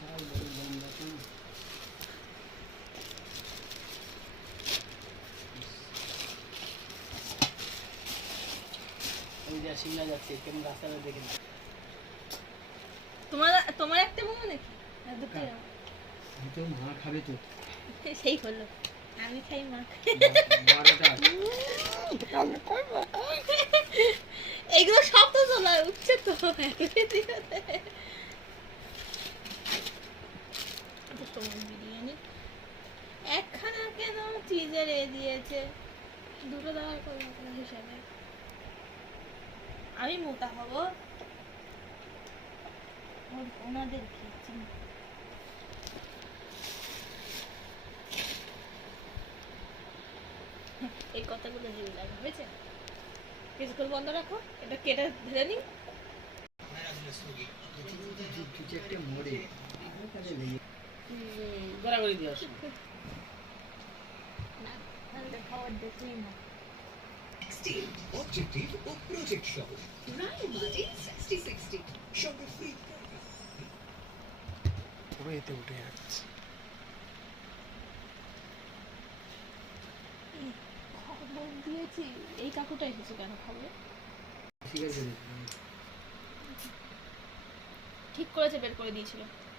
সিমলা যাচ্ছে কেমন রাস্তাটা দেখে না। তোমার একটা মোমো নাকি? আমি তো মা খাবে তো। সেই হলো, আমি খাই মা। এগুলো সব তো চলা উঠছে তো। বিরিয়ানি একখানা কেন চিজের দিয়েছে, দুটো দেওয়ার কোনো হিসাবে। আমি মোটা হব ওনাদের খেয়েছি। এই কথাগুলো জেনে লাগে হয়েছে, কিছুক্ষণ বন্ধ রাখো, এটা কেটে ধরে নি। গড়াগড়ি দিয়ে আসো। খাবার দেখুই না। Objective ও প্রজেক্ট সহ রায়মাটি 6060 সঙ্গে ফ্রি পুরো এতে উঠে যাচ্ছে। খবর দিয়েছি, এই কাকুটা এসেছে কেন খবরে? ঠিক আছে, ঠিক করেছে, বের করে দিয়েছিল।